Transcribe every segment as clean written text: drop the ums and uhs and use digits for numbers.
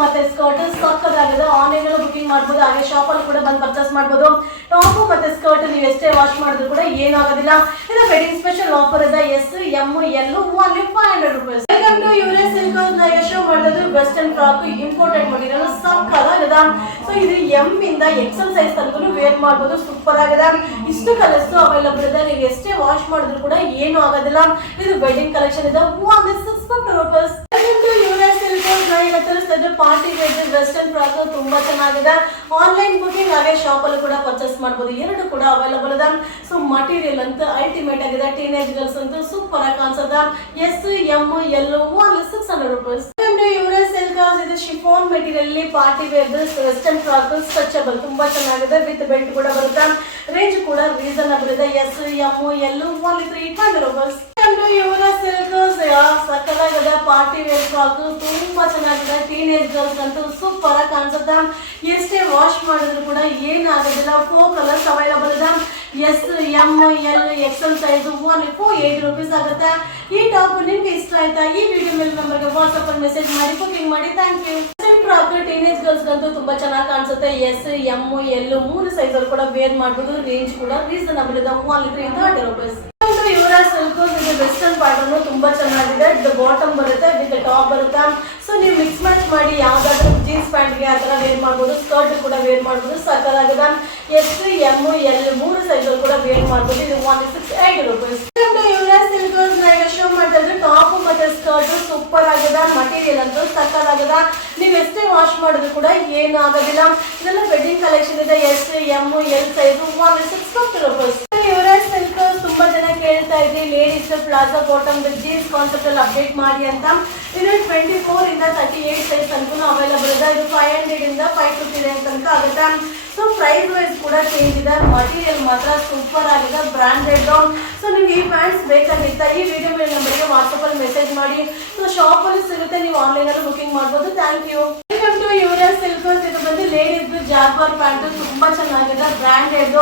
ಮತ್ತೆ ಸ್ಕರ್ಟ್ ಸಕ್ಕತ್ತಾಗಿದೆ. ಆನ್ಲೈನ್ ಅಲ್ಲೂ ಬುಕಿಂಗ್ ಮಾಡಬಹುದು, ಹಾಗೆ ಶಾಪ್ ಅಲ್ಲಿ ಕೂಡ ಬಂದು ಪರ್ಚೇಸ್ ಮಾಡಬಹುದು. ಟಾಪ್ ಮತ್ತೆ ಸ್ಕರ್ಟ್ ನೀವು ಎಷ್ಟೇ ವಾಶ್ ಮಾಡಿದ್ರು ಕೂಡ ಏನು ಆಗೋದಿಲ್ಲ. ಇದು ವೆಡ್ಡಿಂಗ್ ಸ್ಪೆಷಲ್ ಆಫರ್ ಇದೆ. S M L only 500 rupees. Welcome to Yuvraj silk House. ನಾ ಯಶೋ ಮಾಡಿದ್ದು ವೆಸ್ಟರ್ನ್ ಫ್ರಾಕ್ ಇಂಪೋರ್ಟೆಡ್ ಮಟೀರಿಯಲ್ ಸಕ್ಕತ್ತಾಗಿದೆ. ಸೊ ಇದು ಎಂ ಇಂದ ಎಕ್ಸೆಲ್ ಸೈಜ್ ತನಕ ವೇರ್ ಮಾಡಬಹುದು. ಸೂಪರ್ ಆಗಿದೆ. ಇಷ್ಟು ಕಲರ್ಸ್ ಅವೈಲಬಲ್ ಇದೆ. ನೀವು ಎಷ್ಟೇ ವಾಶ್ ಮಾಡಿದ್ರು ಕೂಡ ಏನು ಆಗೋದಿಲ್ಲ. ಇದು ವೆಡ್ಡಿಂಗ್ ಕಲೆಕ್ಷನ್ ಇದೆ. Only 650 rupees. Party wear western frock ತುಂಬಾ ಚೆನ್ನಾಗಿದೆ. ಆನ್ಲೈನ್ ಬುಕಿಂಗ್ ಹಾಗೆ ಶಾಪ್ ಅಲ್ಲಿ ಕೂಡ ಪರ್ಚೇಸ್ ಮಾಡಬಹುದು. ಎರಡು ಕೂಡ ಅವೈಲಬಲ್ ಇದೆ. ಸೊ ಮಟೀರಿಯಲ್ ಅಂತ ಅಲ್ಟಿಮೇಟ್ ಆಗಿದೆ. ಟೀನೇಜ್ ಗರ್ಲ್ಸ್ ಅಂತೂ ಸೂಪರ್ ಆಗಿ ಕಾಣಿಸುತ್ತೆ. S M L only 600 rupees. Yuvraj silk house. ಇದು chiffon material party wear western frock stretchable ತುಂಬಾ ಚೆನ್ನಾಗಿದೆ. ವಿತ್ ಬೆಲ್ಟ್ ಕೂಡ ಬರುತ್ತೆ. ರೇಂಜ್ ಕೂಡ ರೀಸನಬಲ್ ಇದೆ. S M L only 300 rupees. Yuvraj Silk ಸಕ್ಕತ್ತಾಗಿದೆ. ಪಾರ್ಟಿ ವೇರ್ ಫ್ರಾಕ್ ತುಂಬಾ ಚೆನ್ನಾಗಿದೆ. ಟೀನೇಜ್ ಗರ್ಲ್ಸ್ ಅಂತೂ ಸೂಪರ್ ಆಗಿ ಕಾಣಿಸುತ್ತೆ. ಎಷ್ಟೇ ವಾಶ್ ಮಾಡಿದ್ರು ಕೂಡ ಏನಾಗೋದಿಲ್ಲ. 4 ಕಲರ್ಸ್ ಅವೈಲಬಲ್ ಇದೆ. S M L XL size only 480 rupees ಆಗುತ್ತೆ. ಈ ಟಾಪ್ ನಿಮ್ಗೆ ಇಷ್ಟ ಆಯ್ತಾ? ಈ ವಿಡಿಯೋ ಮೇಲೆ ನಂಬರ್ಗೆ ವಾಟ್ಸ್ಆಪ್ ಅಲ್ಲಿ ಮೆಸೇಜ್ ಮಾಡಿ ಬುಕಿಂಗ್ ಮಾಡಿ. Thank you. Frock teenage girls ಅಂತೂ ತುಂಬಾ ಚೆನ್ನಾಗಿ ಕಾಣಿಸುತ್ತೆ. ಎಸ್ ಎಂ ಎಲ್ 3 ಸೈಜ್ ಅಲ್ಲಿ ಕೂಡ ವೇರ್ ಮಾಡಬಹುದು. ರೇಂಜ್ ಕೂಡ ರೀಸನಬಲ್ ಇದೆ. Only 330 rupees. ಯುವರಾಜ್ ಸಿಲ್ಕ್ ಇದು ವೆಸ್ಟರ್ನ್ ಪ್ಯಾಟರ್ನ್ ತುಂಬಾ ಚೆನ್ನಾಗಿದೆ. ಬಾಟಮ್ ಬರುತ್ತೆ ವಿತ್ ಟಾಪ್ ಬರುತ್ತೆ. ಸೊ ನೀವು ಮಿಕ್ಸ್ ಮ್ಯಾಚ್ ಮಾಡಿ ಯಾವ್ದಾದ್ರು ಜೀನ್ಸ್ ಪ್ಯಾಂಟ್ ಗೆ ಆತರ ವೇರ್ ಮಾಡಬಹುದು. ಸ್ಕರ್ಟ್ ಕೂಡ ವೇರ್ ಮಾಡಬಹುದು. ಸಕ್ಕತ್ತಾಗಿದೆ. ಎಸ್ ಎಂ ಎಲ್ 3 ಸೈಜ್ ಅಲ್ಲಿ ಕೂಡ ವೇರ್ ಮಾಡಬಹುದು. ಇದು only 680 rupees. Yuvraj Silk show ಮಾಡ್ತಾ ಇದ್ರೆ ಟಾಪ್ ಮತ್ತೆ ಸ್ಕರ್ಟ್ ಸೂಪರ್ ಆಗಿದೆ. ಮಟೀರಿಯಲ್ ಅಂತೂ ಸಕ್ಕತ್ತಾಗಿದೆ. ನೀವು ಎಷ್ಟೇ ವಾಶ್ ಮಾಡಿದ್ರು ಕೂಡ ಏನು ಆಗೋದಿಲ್ಲ. ಇದೆಲ್ಲ ವೆಡ್ಡಿಂಗ್ ಕಲೆಕ್ಷನ್ ಇದೆ. S M L size only 650 rupees. Yuvraj Silk ತುಂಬಾ ಜನ ಕೇಳ್ತಾ ಇದ್ರಿ ladies palazzo bottom with jeans concept ಅಲ್ಲಿ ಅಪ್ಡೇಟ್ ಮಾಡಿ ಅಂತ. ಇದು 24 ಇಂದ 38 ಸೈಜ್ ತನಕ ಅವೈಲಬಲ್ ಇದೆ. ಇದು 500 ಇಂದ 550 ರೇಂಜ್ ತನಕ ಆಗುತ್ತೆ. ಸೊ ಪ್ರೈಸ್ ವೈಸ್ ಕೂಡ ಚೇಂಜ್ ಇದೆ. ಮಟೀರಿಯಲ್ ಮಾತ್ರ ಸೂಪರ್ ಆಗಿದೆ. ಬ್ರಾಂಡೆಡ್. ಸೊ ನಿಮ್ಗೆ ಈ ಪ್ಯಾಂಟ್ಸ್ ಬೇಕಾಗಿತ್ತ ಈ ವಿಡಿಯೋ ಮೇಲೆ ನಂಬರ್ಗೆ ವಾಟ್ಸ್ಆಪ್ ಅಲ್ಲಿ ಮೆಸೇಜ್ ಮಾಡಿ. ಸೊ ಶಾಪ್ ಅಲ್ಲಿ ಸಿಗುತ್ತೆ. ನೀವು ಆನ್ಲೈನ್ ಅಲ್ಲಿ ಬುಕಿಂಗ್ ಮಾಡಬಹುದು. Thank you. Welcome to Yuvraj silk. ಇದು ಬಂದು ಲೇಡೀಸ್ ಜಾಗ್ವಾರ್ ಪ್ಯಾಂಟ್ ತುಂಬಾ ಚೆನ್ನಾಗಿದೆ. ಬ್ರಾಂಡೆಡ್.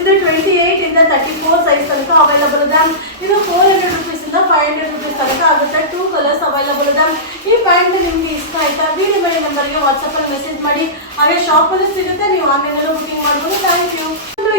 ಇದು 28 ಇಂದ 34 ಸೈಜ್ ತನಕ ಅವೈಲಬಲ್ ಇದೆ. ಇದು 400 ರೂಪೀಸ್ ಇಂದ 500 ರೂಪೀಸ್ ತನಕ ಆಗುತ್ತೆ. 2 ಕಲರ್ಸ್ ಅವೈಲಬಲ್ ಇದೆ. ಈ ಪ್ಯಾಂಟ್ ನಿಮ್ಗೆ ಇಷ್ಟ ಆಯ್ತಾ? ವಿಡಿಯೋ ಮೇಲೆ ನಂಬರ್ಗೆ ವಾಟ್ಸ್ಆಪ್ ಅಲ್ಲಿ ಮೆಸೇಜ್ ಮಾಡಿ. ಹಾಗೆ ಶಾಪ್ ಅಲ್ಲಿ ಸಿಗುತ್ತೆ. ನೀವು ಆನ್ಲೈನ್ ಅಲ್ಲಿ ಬುಕಿಂಗ್ ಮಾಡಬಹುದು. Thank you.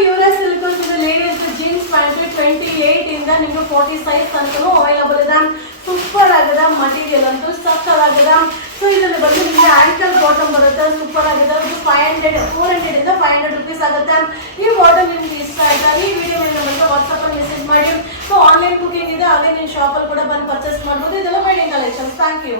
Yuvraj Silk ladies jeans pant 28 ಇಂದ ನಿಮ್ಗೆ 40 ಸೈಜ್ ತನಕ ಅವೈಲಬಲ್ ಇದೆ. ಸೂಪರ್ ಆಗಿದೆ. ಮಟೀರಿಯಲ್ ಅಂತೂ ಸಕ್ಕತ್ತಾಗಿದೆ. ಸೊ ಇದರಲ್ಲಿ ಬಂದು ನಿಮಗೆ ಆಂಕಲ್ ಬಾಟಮ್ ಬರುತ್ತೆ. ಸೂಪರ್ ಆಗಿದೆ. ಇದು 400 ಇಂದ 500 ರೂಪೀಸ್ ಆಗುತ್ತೆ. ಈ ಬಾಟಮ್ ನಿಮ್ಗೆ ಇಷ್ಟ ಆಯ್ತಾ? ಈ ವಿಡಿಯೋ ಮೇಲೆ ನಮಗೆ ವಾಟ್ಸ್ಆಪ್ ಅಲ್ಲಿ ಮೆಸೇಜ್ ಮಾಡಿ. ಸೊ ಆನ್ಲೈನ್ ಬುಕಿಂಗ್ ಇದೆ. ಹಾಗೆ ನೀವು ಶಾಪ್ ಅಲ್ಲಿ ಕೂಡ ಬಂದು ಪರ್ಚೇಸ್ ಮಾಡಬಹುದು. ಇದೆಲ್ಲ ವೆಡ್ಡಿಂಗ್ ಕಲೆಕ್ಷನ್ಸ್. Thank you.